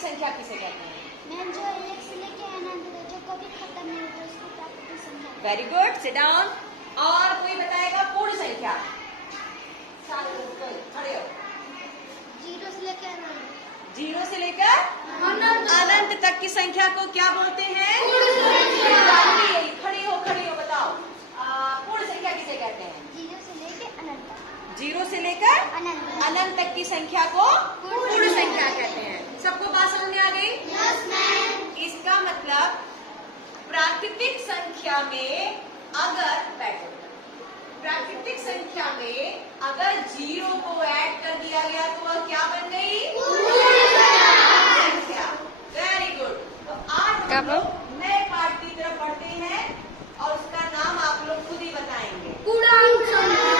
संख्या किसे कहते हैं? मैम जो एक से लेके अनंत तक जो कभी खत्म नहीं होता उसको प्राकृतिक संख्या। Very good, sit down. और कोई बताएगा पूर्ण संख्या? खड़े हो। 0 से लेकर अनंत। 0 से लेकर अनंत तक की संख्या को क्या बोलते हैं? खड़ी हो बताओ। पूर्ण संख्या किसे कहते हैं? 0 से लेकर अनंत तक। 0 से लेकर अनंत तक की संख्या को पूर्ण संख्या कहते हैं। सबको बात समझ में आ गई? Yes ma'am. इसका मतलब प्राकृतिक संख्या में अगर प्राकृतिक संख्या में अगर 0 को ऐड कर दिया गया तो वह क्या बन गई? संख्या। Very good. तो आज हम लोग नए पाठ की तरफ बढ़ते हैं और उसका नाम आप लोग खुद ही बताएंगे। पूर्णांक संख्या।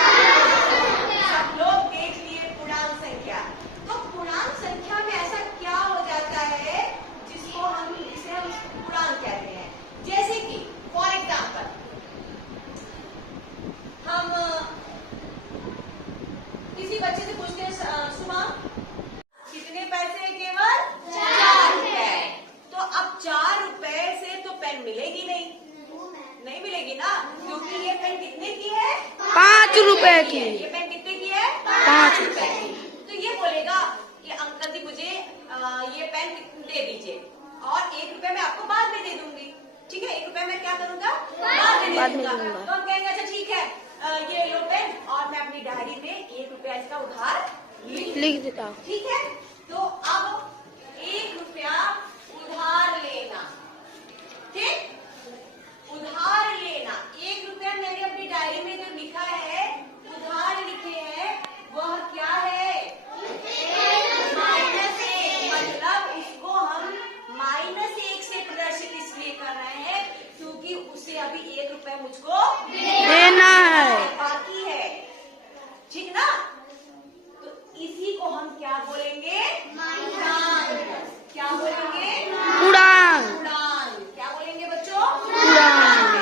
सब लोग देख लिए पूर्णांक संख्या। तो पूर्णांक संख्या में ऐसा क्या हो जाता है जिसे हम पूर्णांक कहते हैं? जैसे कि फॉर एग्जाम्पल हम किसी बच्चे से पूछते हैं, सुबह कितने पैसे हैं? केवल 4 रुपए। तो अब 4 रुपए से तो पेन मिलेगी नहीं मिलेगी ना, क्योंकि ये पेन कितने की है? 5 रुपए की। ये पेन कितने की है? 5 रुपए की। तो ये बोलेगा कि अंकल जी मुझे ये पेन दे दीजिए और 1 रुपए मैं आपको बाद में दे दूंगी। ठीक है, 1 रुपए मैं क्या करूंगा? बाद में दे दूंगा। तो हम कहेंगे अच्छा ठीक है, ये लो पेन और मैं अपनी डायरी में 1 रुपया इसका उधार लिख देता हूँ। ठीक है, तो अब 1 रुपया उधार लेना। ठीक, उधार लेना 1 रुपया मैंने अपनी डायरी में जो लिखा है, उधार लिखे हैं, वह क्या है? -1। मतलब उसको हम -1 से प्रदर्शित इसलिए कर रहे हैं क्योंकि उसे अभी 1 रुपया मुझको देना है, बाकी है। ठीक ना? तो इसी को हम क्या बोलेंगे? क्या बोलेंगे? पूर्णांक। क्या बोलेंगे बच्चों? पूर्णांक।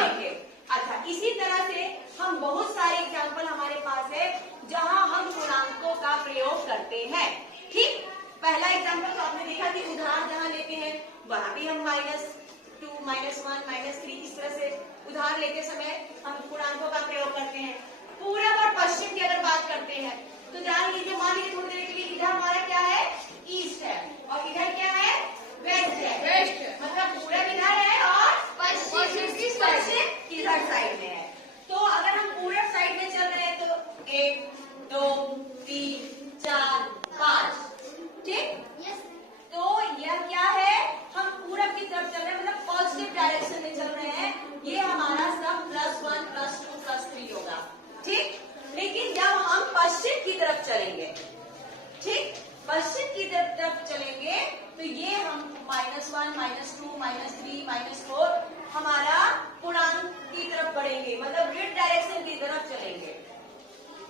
अच्छा, इसी तरह से हम बहुत सारे एग्जाम्पल हमारे पास है जहां हम पूर्णांकों का प्रयोग करते हैं। ठीक, पहला एग्जाम्पल तो आपने देखा कि उधार जहां लेते हैं वहां भी हम -2, -1, -3 इस तरह से उधार लेते समय हम पूर्णांकों का प्रयोग करते हैं। पूरब और पश्चिम की अगर बात करते हैं तो ध्यान लीजिए, मान लीजिए थोड़ी देर के लिए इधर हमारा क्या है? ईस्ट है और इधर क्या है? वेस्ट है। मतलब पूरब इधर है और पश्चिम इधर साइड में है। तो अगर हम पूरब साइड में चल रहे हैं तो 1, 2, 3, 4, 5। ठीक, तो यह क्या है? हम पूरब की तरफ चल रहे हैं, मतलब पॉजिटिव डायरेक्शन में चल रहे हैं। ये हमारा सब +1, +2, +3 होगा। ठीक, लेकिन जब हम पश्चिम की तरफ चलेंगे, ठीक, पश्चिम की तरफ चलेंगे तो ये हम -1, -2, -3, -4 हमारा पूर्णांक की तरफ बढ़ेंगे, मतलब ऋण डायरेक्शन की तरफ चलेंगे।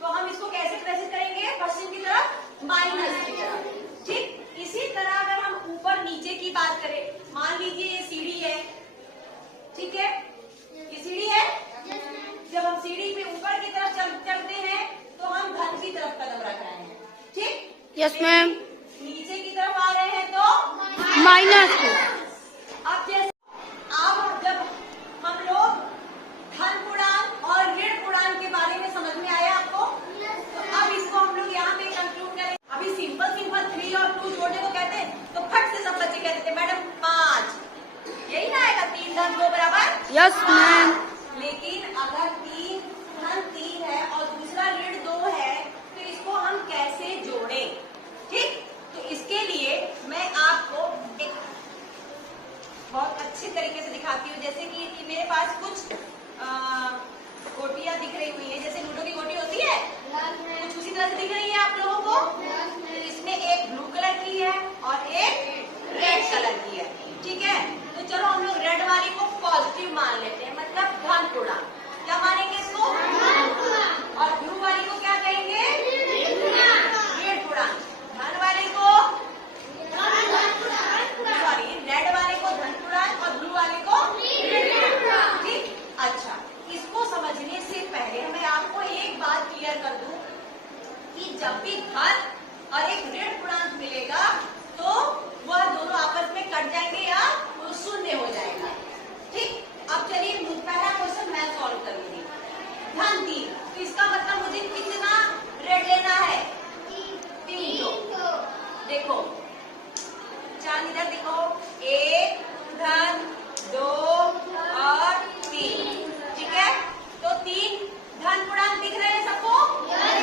तो हम इसको कैसे प्रदर्शित करेंगे? पश्चिम की तरफ, माइनस की तरफ। ठीक, इसी तरह अगर हम ऊपर नीचे की बात करें, मान लीजिए ये सीढ़ी है। ठीक है, ये सीढ़ी है। जब हम सीढ़ी पे ऊपर की तरफ चलते हैं तो हम धन की तरफ कदम रख रहे हैं। ठीक, यस मैम। नीचे की तरफ आ रहे हैं तो माइनस। अब जब हम लोग धन पूर्णांक और ऋण पूर्णांक के बारे में समझ में आया आपको, तो अब इसको हम लोग यहाँ पे कंक्लूड करें। अभी सिंपल 3 और 2 जोड़ने को कहते हैं तो फट से सब बच्चे कहते थे मैडम 5, यही ना आएगा? 3 धन 2 बराबर। Yes ma'am. लेकिन अगर 3 धन 3 है और दूसरा ऋण 2 है तो इसको हम कैसे जोड़ें? ठीक, तो इसके लिए मैं आपको एक बहुत अच्छे तरीके से दिखाती हूँ। जैसे कि मेरे पास कुछ गोटियां दिख रही हुई है, जैसे लूडो की गोटी होती है, कुछ उसी तरह से दिख रही है आप लोगों को। इसमें एक ब्लू कलर की है और एक रेड कलर की है। ठीक है, तो चलो हम लोग रेड वाली को पॉजिटिव मान लेते हैं, मतलब धन पूर्णांक। क्या मानेंगे इसको? और ब्लू वाली को क्या कहेंगे? ऋण पूर्णांक। धन वाले को सॉरी, रेड वाले को धन पूर्णांक और ब्लू वाले को ऋण पूर्णांक। ठीक, अच्छा, इसको समझने से पहले मैं आपको एक बात क्लियर कर दूं कि जब भी धन और एक ऋण पूर्णांक मिलेगा तो वह दोनों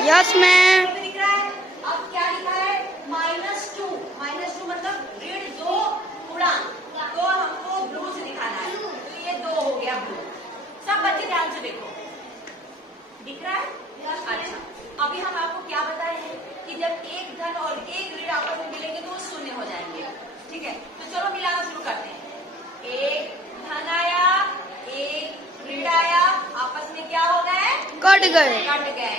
यस मैम। दिख रहा है? अब क्या लिखा है? -2 मतलब ऋण 2 पूर्णांक, तो हमको ब्लू से दिखाना है, तो ये 2 हो गया ब्लू। सब बच्चे ध्यान से देखो, दिख रहा है? अच्छा, अभी हम आपको क्या बताए हैं कि जब एक धन और एक ऋण आपस में मिलेंगे तो वो शून्य हो जाएंगे। ठीक है, तो चलो मिलाना शुरू करते हैं। एक धन आया, एक ऋण आया, आपस में क्या हो गए? कट गए। कट गए।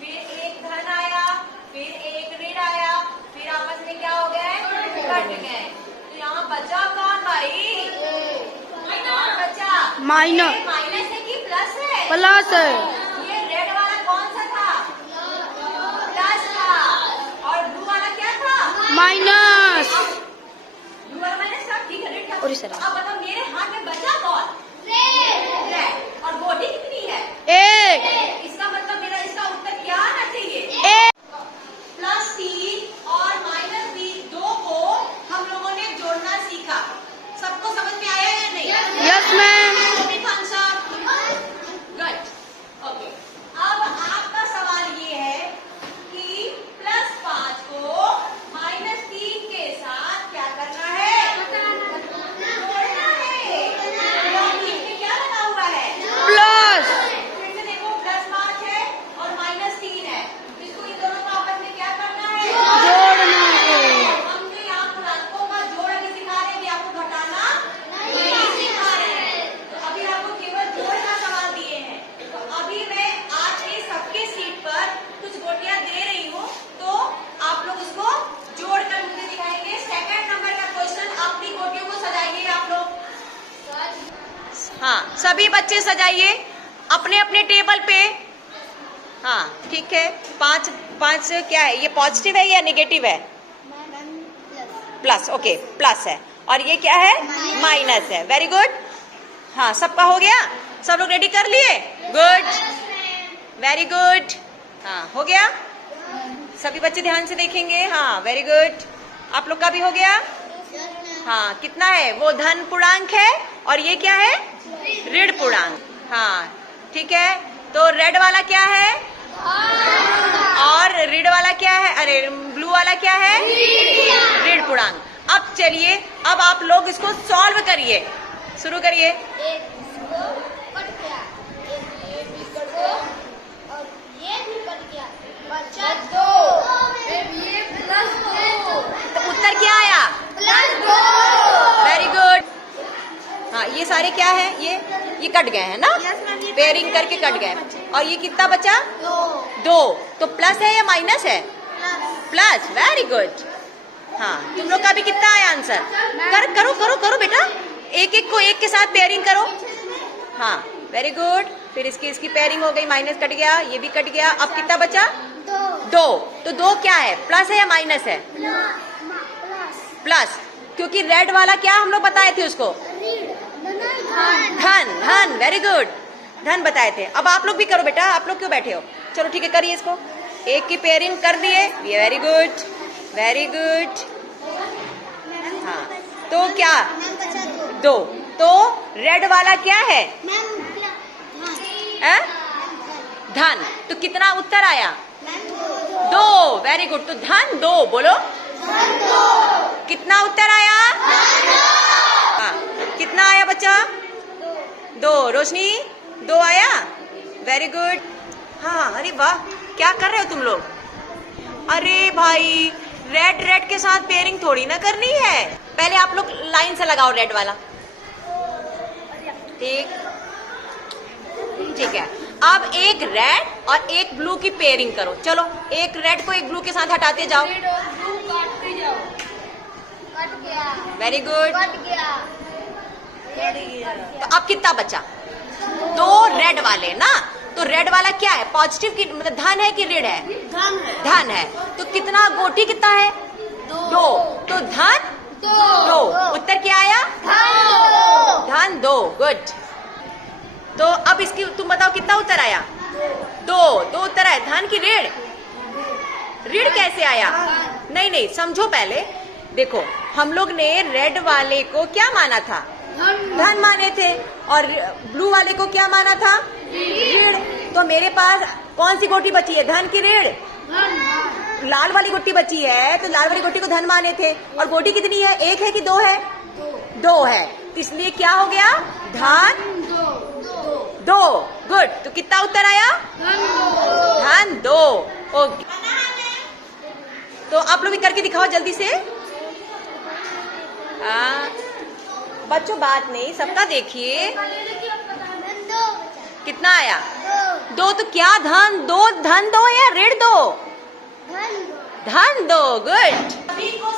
फिर एक धन आया, फिर एक ऋण आया, फिर आपस में क्या हो गए? कट गए। तो यहाँ बचा कौन भाई? कौन बचा? माइनस। ये माइनस है कि प्लस है? प्लस है। ये रेड वाला कौन सा था? प्लस था। और ब्लू वाला क्या था? माइनस। ब्लू वाला माइनस था, ठीक है, रेड था। और इस तरह। अब बताओ मेरे हाथ में बचा कौन? रेड। और गोटी कितनी है? एक। इसका मतलब मेरा इसका उत्तर क्या आना चाहिए? एक। +3 और -3 दो को हम लोगों ने जोड़ना सीखा। सबको समझ में आया या नहीं? Yes ma'am. गुड। ओके, अब आपका सवाल ये है कि +5 को -3 के साथ क्या करना है? जोड़ना है। और नीचे क्या लगा हुआ है? प्लस। फिर से देखो, +5 है और -3 है, इसको इन दोनों को आपस में क्या करना है? जोड़ना है। हमने यहाँ पूर्णांकों का जोड़ अभी सिखा रहे हैं, अभी आपको घटाना नहीं सिखा रहे हैं। तो अभी आपको केवल जोड़ का सवाल दिए हैं। तो अभी मैं आज के सबके सीट पर कुछ गोटियां दे रही हूँ, तो आप लोग उसको जोड़ कर मुझे दिखाएंगे। सेकंड नंबर का क्वेश्चन, अपनी गोटियों को सजाइए आप लोग। हाँ, सभी बच्चे सजाइए अपने अपने टेबल पे। हाँ ठीक है, 5 क्या है? ये पॉजिटिव है या नेगेटिव है? प्लस। ओके, प्लस है। और ये क्या है? माइनस है। Very good. हाँ, सबका हो गया? सब लोग रेडी कर लिए? Good, very good. हाँ, हो गया? सभी बच्चे ध्यान से देखेंगे। हाँ, वेरी गुड। आप लोग का भी हो गया? हाँ, कितना है? वो धन पूर्णांक है और ये क्या है? ऋण पूर्णांक। हाँ ठीक है, तो रेड वाला क्या है और ऋण वाला क्या है? अरे ब्लू वाला क्या है? ऋण पूर्णांक। अब चलिए, अब आप लोग इसको सॉल्व करिए, शुरू करिए। तो उत्तर क्या आया? Very good. हाँ, ये सारे क्या है? ये कट गए हैं ना? पेयरिंग करके कट गए। और ये कितना बचा? 2। तो प्लस है या माइनस है? प्लस। Very good. हाँ, तुम लोग का भी कितना आया आंसर? करो करो करो बेटा, एक एक को एक के साथ पेयरिंग करो। हाँ, वेरी गुड। फिर इसकी पेयरिंग हो गई, माइनस कट गया, ये भी कट गया। अब कितना बचा? 2। तो 2 क्या है? प्लस है या माइनस है? प्लस, क्योंकि रेड वाला क्या हम लोग बताए थे उसको? धन। वेरी गुड, धन बताए थे। अब आप लोग भी करो बेटा, आप लोग क्यों बैठे हो? चलो ठीक है, करिए इसको। एक की पेयरिंग कर दिए, वेरी गुड, वेरी गुड। हाँ, तो क्या? 2। तो रेड वाला क्या है? धन। तो कितना उत्तर आया? 2। Very good. तो धन 2 बोलो। कितना उत्तर आया? हाँ, कितना आया बच्चा? 2। रोशनी 2 आया? Very good. हाँ, अरे वाह, क्या कर रहे हो तुम लोग? अरे भाई, रेड के साथ पेयरिंग थोड़ी ना करनी है। पहले आप लोग लाइन से लगाओ रेड वाला। ठीक है, अब एक रेड और एक ब्लू की पेयरिंग करो। चलो, एक रेड को एक ब्लू के साथ हटाते जाओ। Very good. तो अब कितना बचा? 2 रेड वाले ना? तो रेड वाला क्या है? पॉजिटिव की मतलब धन है कि ऋण है? धन है। तो कितना गोटी कितना है? 2। तो धन 2। उत्तर क्या आया? धन 2। गुड। तो अब इसकी तुम बताओ कितना उत्तर आया? 2 उत्तर आया। धन की ऋण? ऋण कैसे आया? नहीं, समझो पहले। देखो, हम लोग ने रेड वाले को क्या माना था? धन माने थे। और ब्लू वाले को क्या माना था? ऋण। तो मेरे पास कौन सी गोटी बची है, धन की ऋण? लाल वाली गोटी बची है, तो लाल वाली गोटी को धन माने थे। और गोटी कितनी है, एक है कि दो है? दो है, तो इसलिए क्या हो गया, धन दो। गुड, तो कितना उत्तर आया, धन दो। ओके, तो आप लोग भी करके दिखाओ जल्दी से। बच्चों बात नहीं, सबका देखिए कितना आया, दो। तो क्या धन दो, धन दो या ऋण दो? धन दो। गुड, सभी को